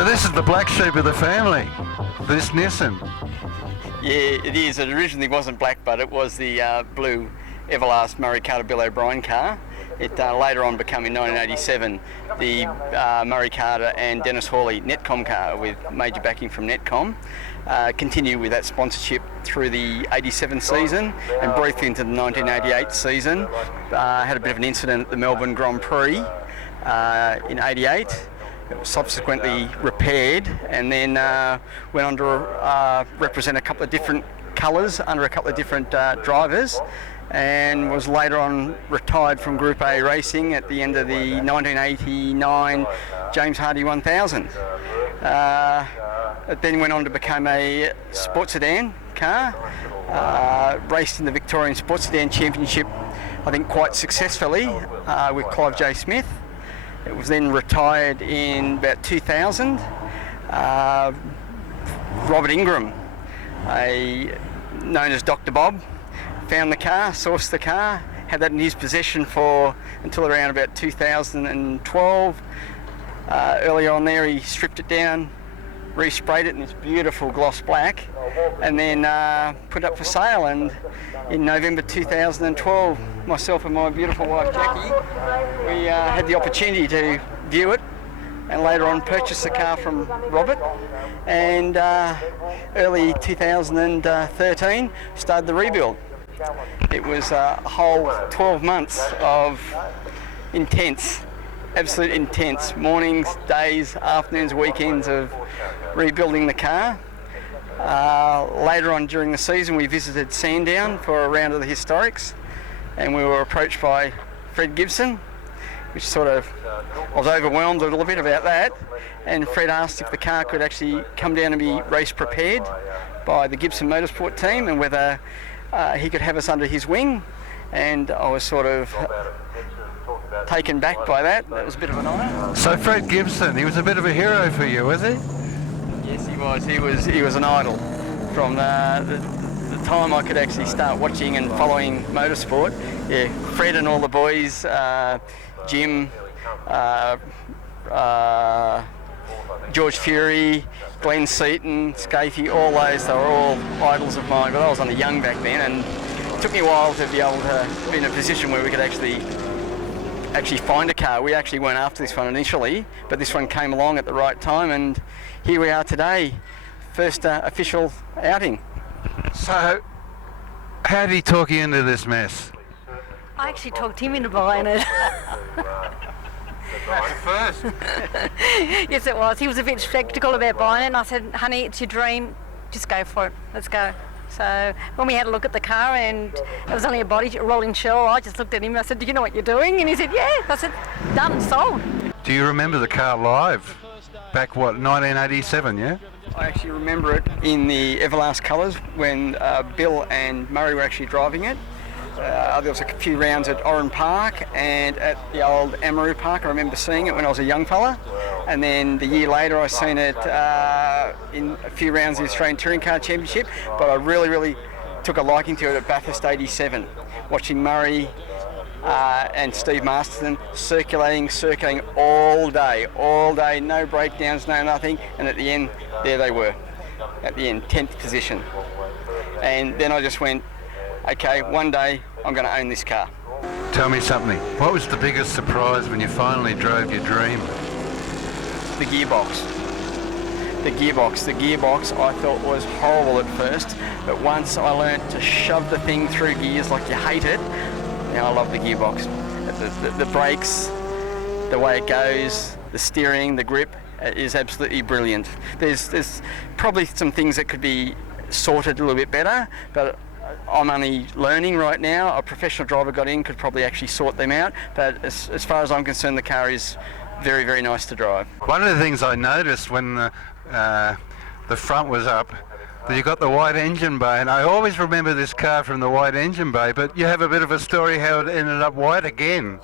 So this is the black sheep of the family, this Nissan. Yeah, it is. It originally wasn't black, but it was the blue Everlast Murray Carter Bill O'Brien car. It later on became in 1987 the Murray Carter and Dennis Hawley NetComm car with major backing from NetComm. Continued with that sponsorship through the 87 season and briefly into the 1988 season. Had a bit of an incident at the Melbourne Grand Prix in 88. It was subsequently repaired and then went on to represent a couple of different colours under a couple of different drivers, and was later on retired from Group A racing at the end of the 1989 James Hardy 1000. It then went on to become a sports sedan car, raced in the Victorian Sports Sedan Championship, I think quite successfully with Clive J. Smith. It was then retired in about 2000. Robert Ingram, known as Dr. Bob, found the car, sourced the car, had that in his possession for until around about 2012. Early on there he stripped it down, resprayed it in this beautiful gloss black, and then put it up for sale. And in November 2012, myself and my beautiful wife Jacky, we had the opportunity to view it and later on purchase the car from Robert, and early 2013 started the rebuild. It was a whole 12 months of intense, absolute intense mornings, days, afternoons, weekends of rebuilding the car. Later on during the season we visited Sandown for a round of the historics, and we were approached by Fred Gibson, which sort of, I was overwhelmed a little bit about that, and Fred asked if the car could actually come down and be race prepared by the Gibson Motorsport team and whether he could have us under his wing, and I was sort of taken back by that. That was a bit of an honour. So Fred Gibson, he was a bit of a hero for you, was he? Yes, he was. He was an idol from the time I could actually start watching and following motorsport. Yeah, Fred and all the boys, Jim, George Fury, Glenn Seaton, Scafie, all those, they were all idols of mine, but I was only young back then, and it took me a while to be able to be in a position where we could actually find a car. We actually weren't after this one initially, but this one came along at the right time, and here we are today, first official outing. So, how did he talk you into this mess? I actually talked him into buying it. That's a first. Yes, it was. He was a bit sceptical about buying it, and I said, honey, it's your dream, just go for it, let's go. So when we had a look at the car and it was only a rolling shell, I just looked at him and I said, do you know what you're doing? And he said, yeah. I said, done, sold. Do you remember the car live? Back, what, 1987, yeah? I actually remember it in the Everlast colours when Bill and Murray were actually driving it. There was a few rounds at Oran Park and at the old Amaroo Park. I remember seeing it when I was a young fella, and then the year later I seen it in a few rounds of the Australian Touring Car Championship, but I really took a liking to it at Bathurst 87, watching Murray and Steve Masterton circulating all day, no breakdowns, no nothing, and at the end, there they were, at the end, 10th position. And then I just went, okay, one day I'm going to own this car. Tell me something. What was the biggest surprise when you finally drove your dream? The gearbox. The gearbox I thought was horrible at first, but once I learnt to shove the thing through gears like you hate it, now I love the gearbox. The brakes, the way it goes, the steering, the grip is absolutely brilliant. There's probably some things that could be sorted a little bit better, but I'm only learning right now. A professional driver got in, could probably actually sort them out, but as far as I'm concerned, the car is very nice to drive. One of the things I noticed when the front was up, that you got the white engine bay, and I always remember this car from the white engine bay, but you have a bit of a story how it ended up white again.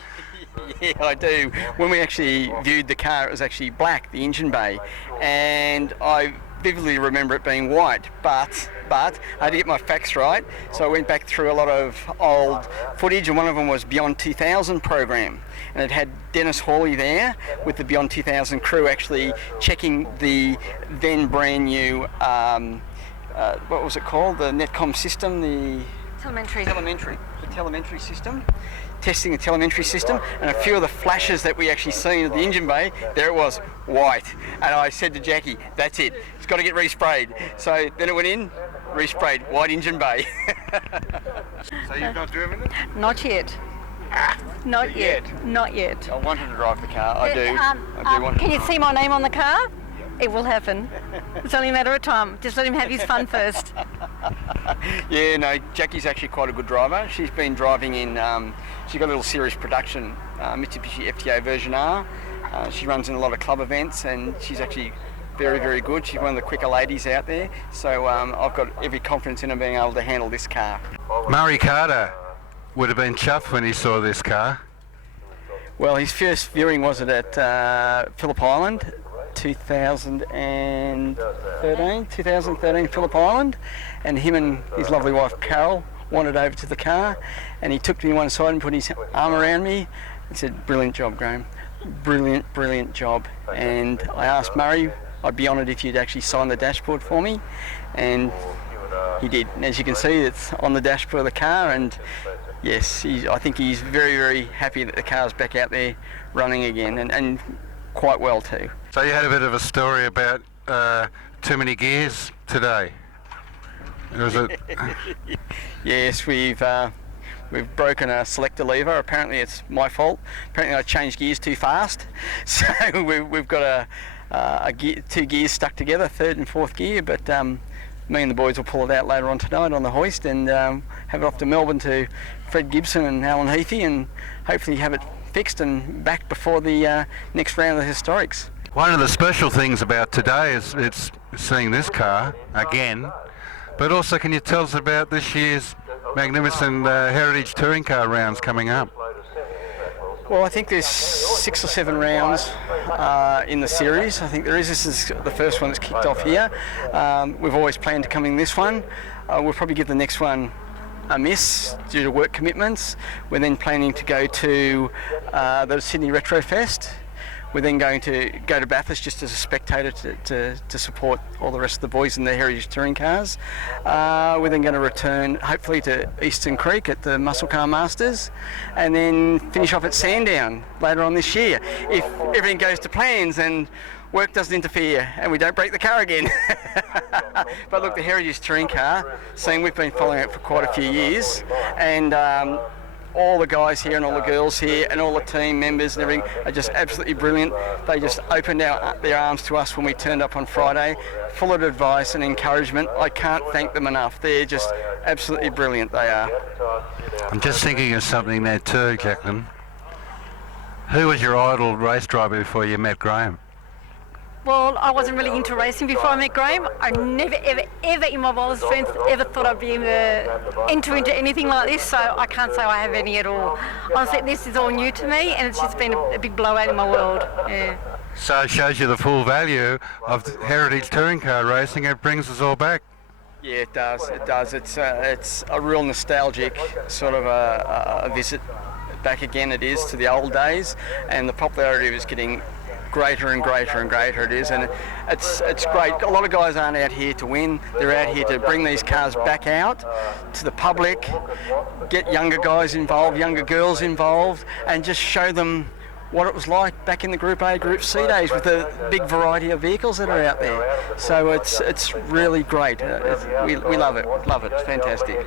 Yeah, I do. When we actually viewed the car, it was actually black, the engine bay, and I vividly remember it being white, but I had to get my facts right, so I went back through a lot of old footage, and one of them was Beyond 2000 program, and it had Dennis Hawley there with the Beyond 2000 crew actually checking the then brand new, what was it called, the NetComm system, the telemetry system, testing the telemetry system, and a few of the flashes that we actually seen at the engine bay, there it was, white. And I said to Jackie, that's it, it's got to get resprayed. So then it went in, resprayed, white engine bay. So you've not driven it? Not yet. Not yet. Not yet. I wanted to drive the car, I do want to. Can you see my name on the car? It will happen. It's only a matter of time. Just let him have his fun first. Yeah, no, Jackie's actually quite a good driver. She's been driving in, she's got a little series production, Mitsubishi FTA version R. She runs in a lot of club events, and she's actually very, very good. She's one of the quicker ladies out there. So I've got every confidence in her being able to handle this car. Murray Carter would have been chuffed when he saw this car. Well, his first viewing was at Phillip Island, 2013 Phillip Island, and him and his lovely wife Carol wandered over to the car, and he took me one side and put his arm around me and said, "Brilliant job, Graeme, brilliant job." And I asked Murray, I'd be honoured if you'd actually sign the dashboard for me, and he did. And as you can see, it's on the dashboard of the car, and yes, I think he's very, very happy that the car's back out there running again, and quite well too. So you had a bit of a story about too many gears today. Was it? Yes, we've broken a selector lever. Apparently it's my fault. Apparently I changed gears too fast. So we've got two gears stuck together, third and fourth gear, but me and the boys will pull it out later on tonight on the hoist and have it off to Melbourne to Fred Gibson and Alan Heathy, and hopefully have it fixed and back before the next round of the historics. One of the special things about today is it's seeing this car again, but also can you tell us about this year's magnificent Heritage Touring Car rounds coming up? Well, I think there's 6 or 7 rounds in the series. I think there is. This is the first one that's kicked off here. We've always planned to come in this one. We'll probably give the next one a miss due to work commitments. We're then planning to go to the Sydney Retro Fest. We're then going to go to Bathurst just as a spectator to support all the rest of the boys in their Heritage Touring Cars. We're then going to return hopefully to Eastern Creek at the Muscle Car Masters, and then finish off at Sandown later on this year, if everything goes to plans and work doesn't interfere and we don't break the car again. But look, the Heritage Touring Car scene, we've been following it for quite a few years, and all the guys here and all the girls here and all the team members and everything are just absolutely brilliant. They just opened their arms to us when we turned up on Friday, full of advice and encouragement. I can't thank them enough. They're just absolutely brilliant, they are. I'm just thinking of something there too, Jacqueline. Who was your idol race driver before you met Graeme? Well, I wasn't really into racing before I met Graeme. I never, ever in my wildest dreams ever thought I'd be into anything like this, so I can't say I have any at all. Honestly, this is all new to me, and it's just been a big blowout in my world. Yeah. So it shows you the full value of Heritage Touring Car racing. It brings us all back. Yeah, it does. It does. It's a real nostalgic sort of a visit back again. It is to the old days, and the popularity is getting greater and greater and greater. It is, and it's great. A lot of guys aren't out here to win. They're out here to bring these cars back out to the public, get younger guys involved, younger girls involved, and just show them what it was like back in the Group A, Group C days with the big variety of vehicles that are out there. So it's really great. We love it. Love it. It's fantastic.